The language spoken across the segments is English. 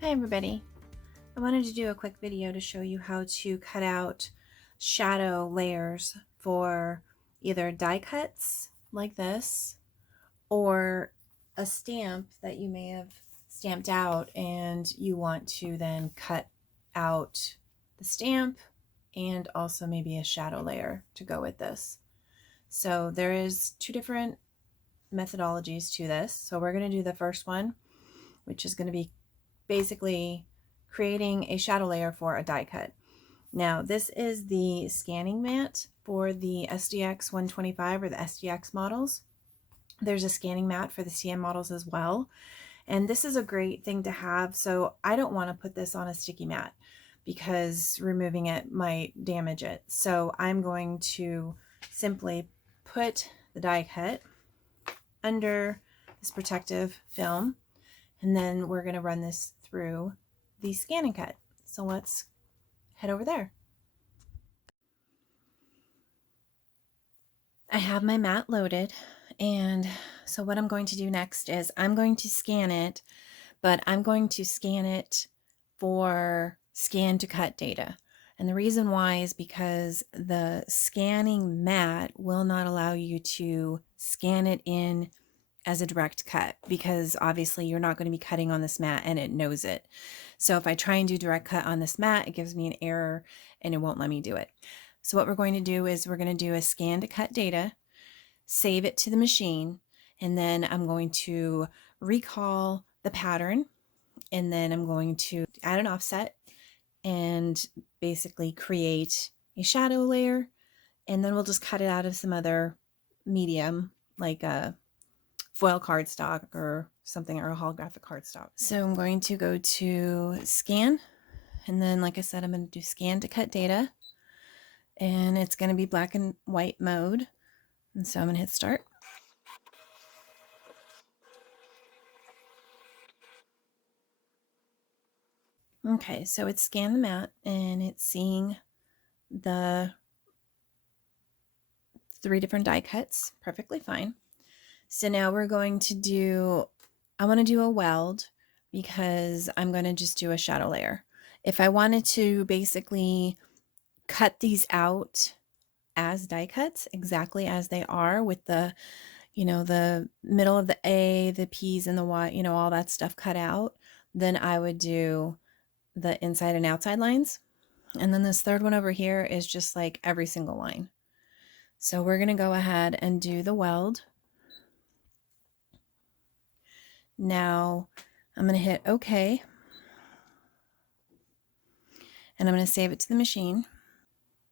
Hi everybody. I wanted to do a quick video to show you how to cut out shadow layers for either die cuts like this or a stamp that you may have stamped out and you want to then cut out the stamp and also maybe a shadow layer to go with this. So there is two different methodologies to this. So we're going to do the first one, which is going to be basically creating a shadow layer for a die cut. Now this is the scanning mat for the SDX125 or the SDX models. There's a scanning mat for the CM models as well. And this is a great thing to have. So I don't want to put this on a sticky mat because removing it might damage it. So I'm going to simply put the die cut under this protective film, and then we're going to run this through the ScanNCut. So let's head over there. I have my mat loaded, and so what I'm going to do next is I'm going to scan it, but I'm going to scan it for ScanNCut data. And the reason why is because the scanning mat will not allow you to scan it in as a direct cut, because obviously you're not going to be cutting on this mat and it knows it. So if I try and do direct cut on this mat, it gives me an error and it won't let me do it. So what we're going to do is we're going to do a ScanNCut data, save it to the machine, and then I'm going to recall the pattern, and then I'm going to add an offset and basically create a shadow layer, and then we'll just cut it out of some other medium like a foil cardstock or something, or a holographic cardstock. So I'm going to go to scan, and then like I said, I'm going to do ScanNCut data, and it's going to be black and white mode. And so I'm going to hit start. Okay, so it's scanned the mat and it's seeing the 3 different die cuts perfectly fine. So now we're going to do, I want to do a weld because I'm going to just do a shadow layer. If I wanted to basically cut these out as die cuts exactly as they are, with the, you know, the middle of the A, the P's and the Y, you know, all that stuff cut out, then I would do the inside and outside lines. And then this third one over here is just like every single line. So we're going to go ahead and do the weld. Now I'm going to hit OK, and I'm going to save it to the machine.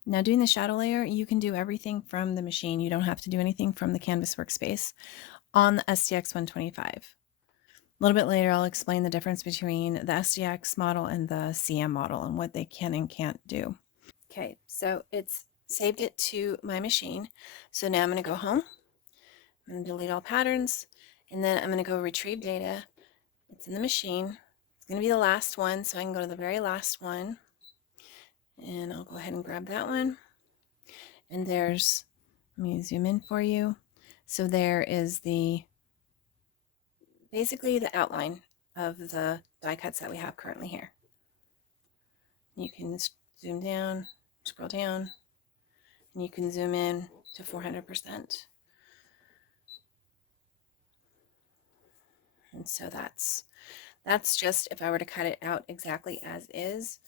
Now doing the shadow layer, you can do everything from the machine. You don't have to do anything from the Canvas workspace on the SDX125. A little bit later, I'll explain the difference between the SDX model and the CM model and what they can and can't do. Okay, so it's saved it to my machine. So now I'm going to go home. I'm going to delete all patterns, and then I'm going to go retrieve data. It's in the machine. It's going to be the last one, so I can go to the very last one. And I'll go ahead and grab that one. And there's, let me zoom in for you. So there is basically the outline of the die cuts that we have currently here. You can zoom down, scroll down, and you can zoom in to 400%. And so that's just if I were to cut it out exactly as is,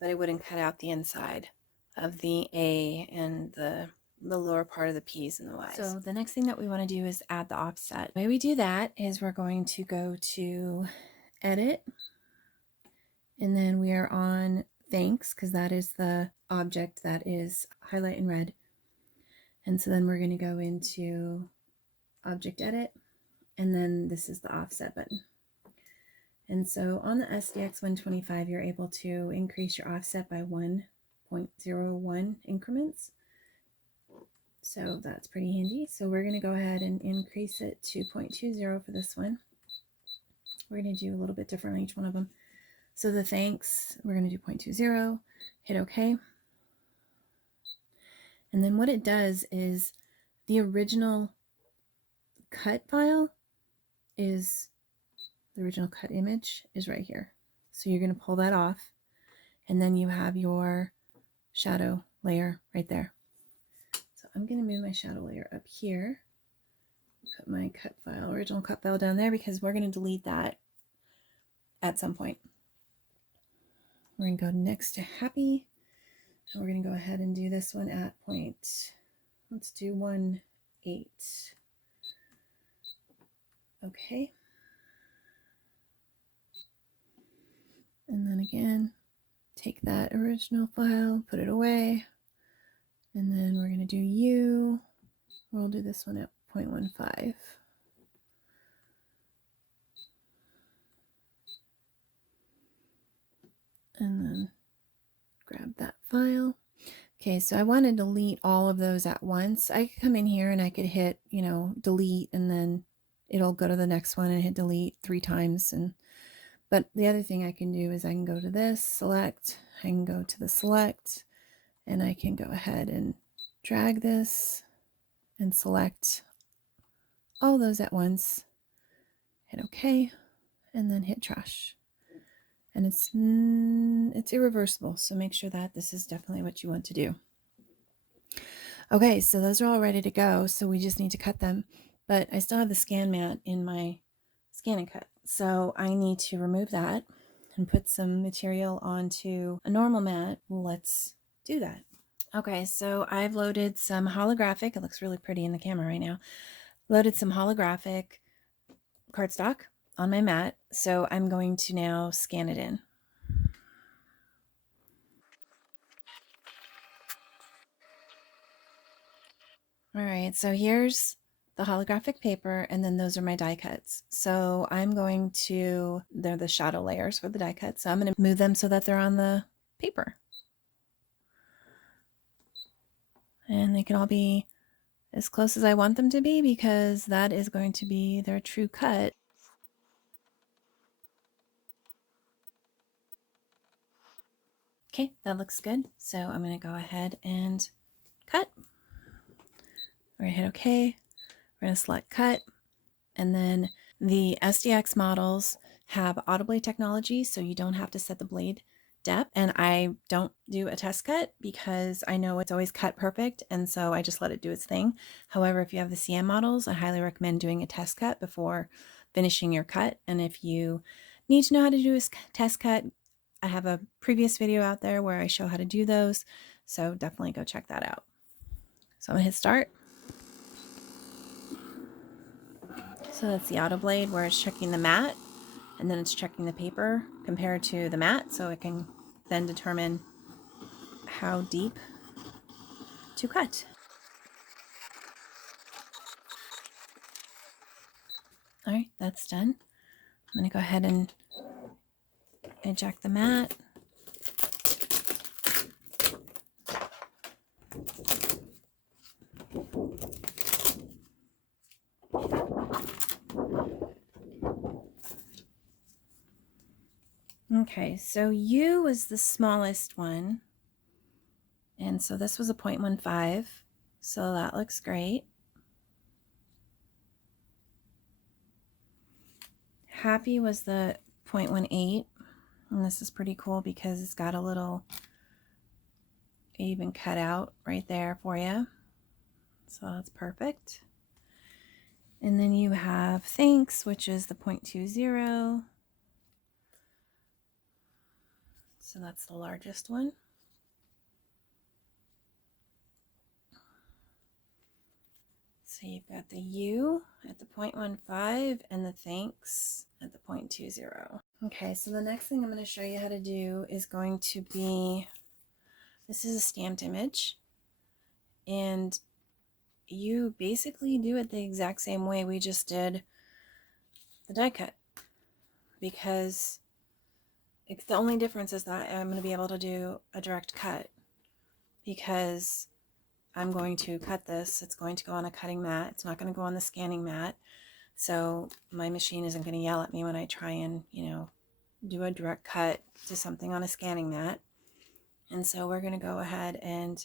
but I wouldn't cut out the inside of the A and the lower part of the P's and the Y's. So the next thing that we want to do is add the offset. The way we do that is we're going to go to Edit, and then we are on Thanks, because that is the object that is highlight in red. And so then we're going to go into Object Edit, and then this is the offset button. And so on the SDX125, you're able to increase your offset by 1.01 increments. So that's pretty handy. So we're going to go ahead and increase it to 0.20 for this one. We're going to do a little bit different on each one of them. So the thanks, we're going to do 0.20, hit OK. And then what it does is the original cut file is, the original cut image is right here. So you're going to pull that off, and then you have your shadow layer right there. So I'm going to move my shadow layer up here, put my cut file, original cut file down there, because we're going to delete that at some point. We're going to go next to happy, and we're going to go ahead and do this one at point, let's do 1.8. Okay. And then again, take that original file, put it away, and then we're going to do U. We'll do this one at 0.15. And then grab that file. Okay, so I want to delete all of those at once. I could come in here and I could hit, delete, and then it'll go to the next one and hit delete 3 times. But the other thing I can do is I can go to this, select, I can go to the select, and I can go ahead and drag this and select all those at once, hit OK, and then hit trash. And it's irreversible, so make sure that this is definitely what you want to do. Okay, so those are all ready to go, so we just need to cut them. But I still have the scan mat in my ScanNCut, so I need to remove that and put some material onto a normal mat. Let's do that. Okay, so I've loaded some holographic, it looks really pretty in the camera right now, loaded some holographic cardstock on my mat, so I'm going to now scan it in. All right, so here's the holographic paper, and then those are my die cuts. So I'm going to, they're the shadow layers for the die cuts, so I'm going to move them so that they're on the paper. And they can all be as close as I want them to be, because that is going to be their true cut. Okay, that looks good. So I'm going to go ahead and cut. We're going to hit OK. We're going to select cut. And then the SDX models have auto blade technology, so you don't have to set the blade depth. And I don't do a test cut because I know it's always cut perfect, and so I just let it do its thing. However, if you have the CM models, I highly recommend doing a test cut before finishing your cut. And if you need to know how to do a test cut, I have a previous video out there where I show how to do those, so definitely go check that out. So I'm gonna hit start. So that's the auto blade where it's checking the mat, and then it's checking the paper compared to the mat, so it can then determine how deep to cut. All right, that's done. I'm gonna go ahead and eject the mat. Okay, so U was the smallest one, and so this was a 0.15, so that looks great. Happy was the 0.18, and this is pretty cool because it's got a little even cut out right there for you, so that's perfect. And then you have thanks, which is the 0.20. So that's the largest one. So you've got the U at the 0.15 and the thanks at the 0.20. Okay, so the next thing I'm going to show you how to do is going to be, this is a stamped image, and you basically do it the exact same way we just did the die cut, because the only difference is that I'm going to be able to do a direct cut because I'm going to cut this. It's going to go on a cutting mat. It's not going to go on the scanning mat. So my machine isn't going to yell at me when I try and, do a direct cut to something on a scanning mat. And so we're going to go ahead and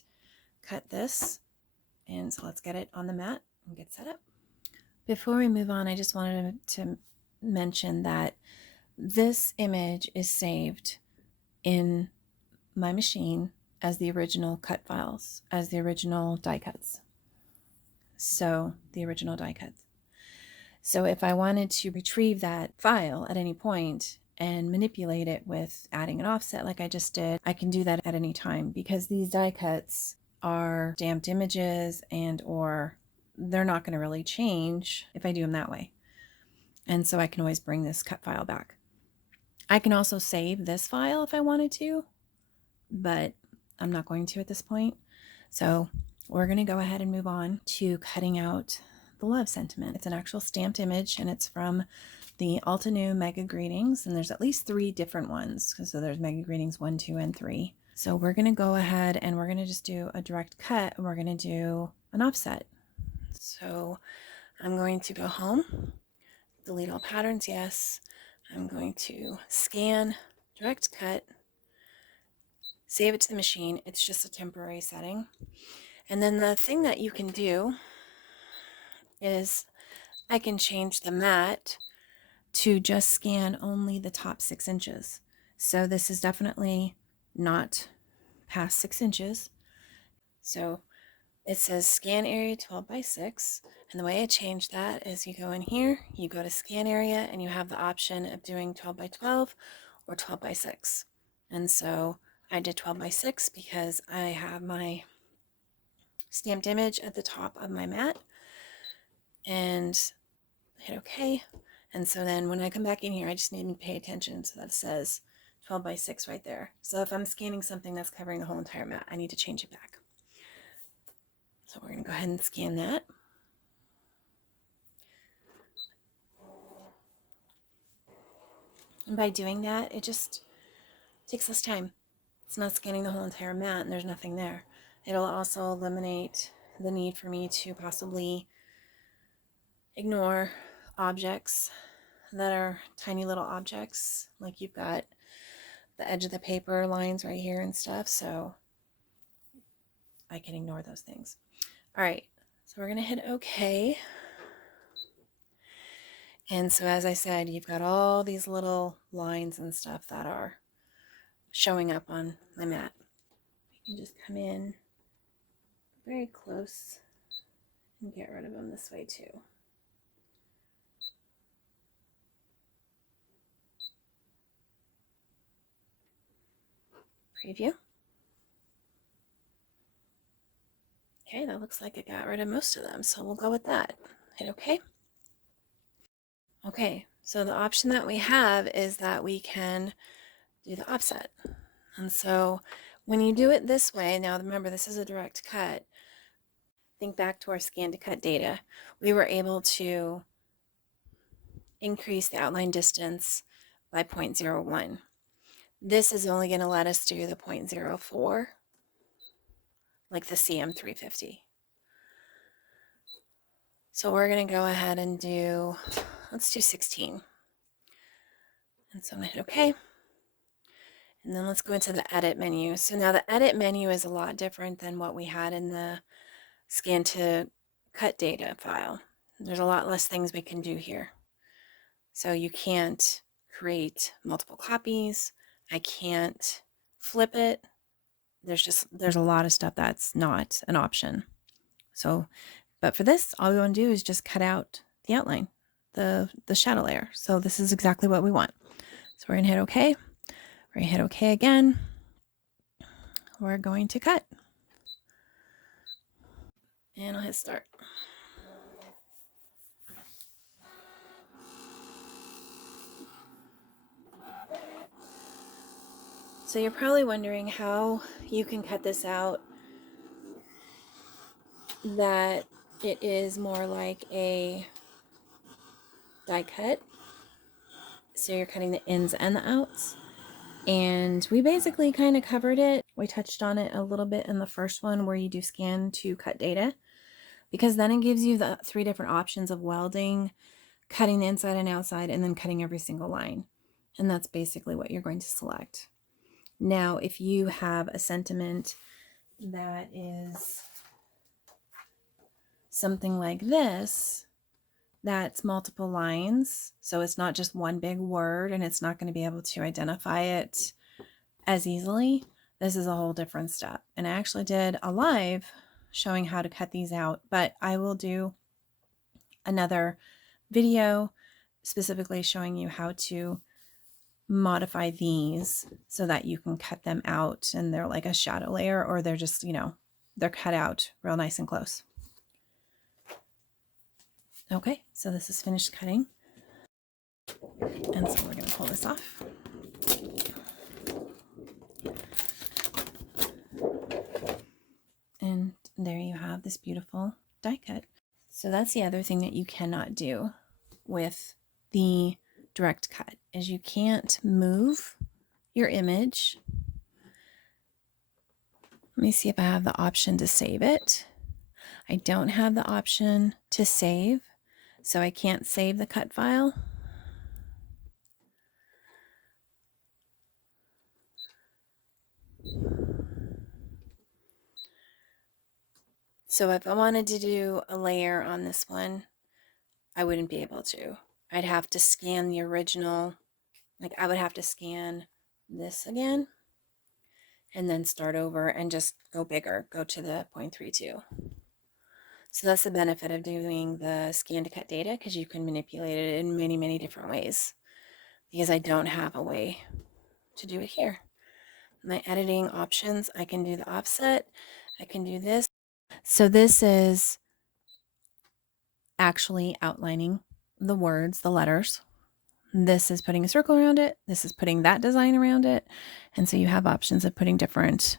cut this. And so let's get it on the mat and get set up. Before we move on, I just wanted to mention that this image is saved in my machine as the original cut files, as the original die cuts. So the original die cuts. So if I wanted to retrieve that file at any point and manipulate it with adding an offset like I just did, I can do that at any time, because these die cuts are stamped images, and or they're not going to really change if I do them that way. And so I can always bring this cut file back. I can also save this file if I wanted to, but I'm not going to at this point. So we're going to go ahead and move on to cutting out the love sentiment. It's an actual stamped image, and it's from the Altenew Mega Greetings, and there's at least 3 different ones. So there's Mega Greetings 1, 2, and 3. So we're going to go ahead and we're going to just do a direct cut, and we're going to do an offset. So I'm going to go home, delete all patterns, yes. I'm going to scan, direct cut, save it to the machine. It's just a temporary setting. And then the thing that you can do is I can change the mat to just scan only the top 6 inches. So this is definitely not past 6 inches. So it says scan area 12 by 6. And the way I change that is you go in here, you go to scan area, and you have the option of doing 12 by 12 or 12 by 6. And so I did 12 by 6 because I have my stamped image at the top of my mat, and hit OK. And so then when I come back in here, I just need to pay attention. So that says 12 by 6 right there. So if I'm scanning something that's covering the whole entire mat, I need to change it back. So we're going to go ahead and scan that. And by doing that, it just takes less time. It's not scanning the whole entire mat and there's nothing there. It'll also eliminate the need for me to possibly ignore objects that are tiny little objects. Like you've got the edge of the paper lines right here and stuff. So I can ignore those things. All right, so we're going to hit OK. And so as I said, you've got all these little lines and stuff that are showing up on my mat. You can just come in very close and get rid of them this way too. Preview. Okay, that looks like it got rid of most of them, so we'll go with that. Hit OK. Okay, so the option that we have is that we can do the offset. And so when you do it this way, now remember this is a direct cut, think back to our ScanNCut data. We were able to increase the outline distance by 0.01. This is only going to let us do the 0.04, like the CM350. So we're going to go ahead and do, let's do 16. And so I'm going to hit OK. And then let's go into the edit menu. So now the edit menu is a lot different than what we had in the ScanNCut data file. There's a lot less things we can do here. So you can't create multiple copies. I can't flip it. There's a lot of stuff that's not an option. So, but for this, all we want to do is just cut out the outline, the shadow layer. So this is exactly what we want. So we're going to hit OK. We're going to hit OK again. We're going to cut. And I'll hit start. So you're probably wondering how you can cut this out that it is more like a die cut. So you're cutting the ins and the outs. And we basically kind of covered it. We touched on it a little bit in the first one where you do ScanNCut data, because then it gives you the 3 different options of welding, cutting the inside and outside, and then cutting every single line. And that's basically what you're going to select. Now, if you have a sentiment that is something like this, that's multiple lines, so it's not just one big word and it's not going to be able to identify it as easily, this is a whole different step. And I actually did a live showing how to cut these out, but I will do another video specifically showing you how to modify these so that you can cut them out and they're like a shadow layer, or they're just, they're cut out real nice and close. Okay, so this is finished cutting. And so we're going to pull this off. And there you have this beautiful die cut. So that's the other thing that you cannot do with the direct cut, is you can't move your image. Let me see if I have the option to save it. I don't have the option to save, so I can't save the cut file. So if I wanted to do a layer on this one, I wouldn't be able to. I'd have to scan the original, like I would have to scan this again and then start over and just go bigger, go to the 0.32. So that's the benefit of doing the ScanNCut data, because you can manipulate it in many, many different ways, because I don't have a way to do it here. My editing options, I can do the offset, I can do this. So this is actually outlining the words, the letters. This is putting a circle around it. This is putting that design around it. And so you have options of putting different.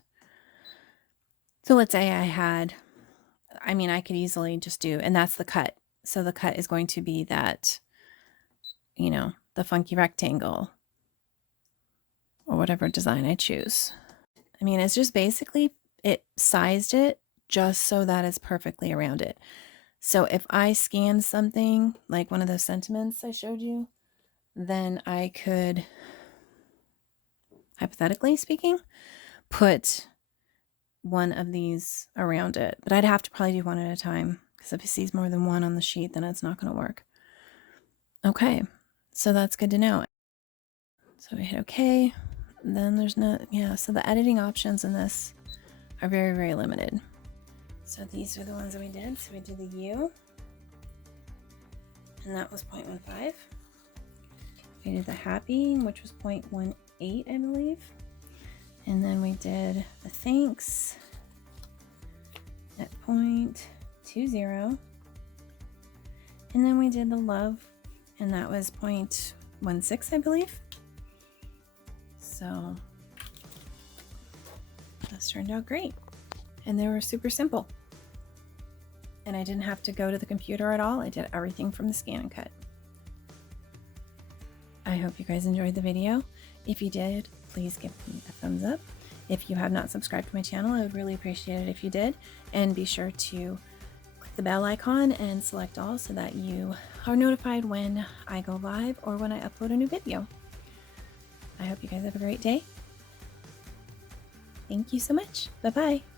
So let's say I could easily just do, and that's the cut. So the cut is going to be that, the funky rectangle or whatever design I choose. I mean, it's just basically, it sized it just so that it's perfectly around it. So if I scan something like one of those sentiments I showed you, then I could, hypothetically speaking, put one of these around it. But I'd have to probably do one at a time, because if it sees more than one on the sheet, then it's not going to work. Okay, so that's good to know. So we hit OK. Then there's so the editing options in this are very, very limited. So these are the ones that we did. So we did the U, and that was 0.15. We did the happy, which was 0.18, I believe. And then we did the thanks at 0.20. And then we did the love, and that was 0.16, I believe. So this turned out great. And they were super simple. And I didn't have to go to the computer at all. I did everything from the ScanNCut. I hope you guys enjoyed the video. If you did, please give me a thumbs up. If you have not subscribed to my channel, I would really appreciate it if you did. And be sure to click the bell icon and select all so that you are notified when I go live or when I upload a new video. I hope you guys have a great day. Thank you so much. Bye-bye.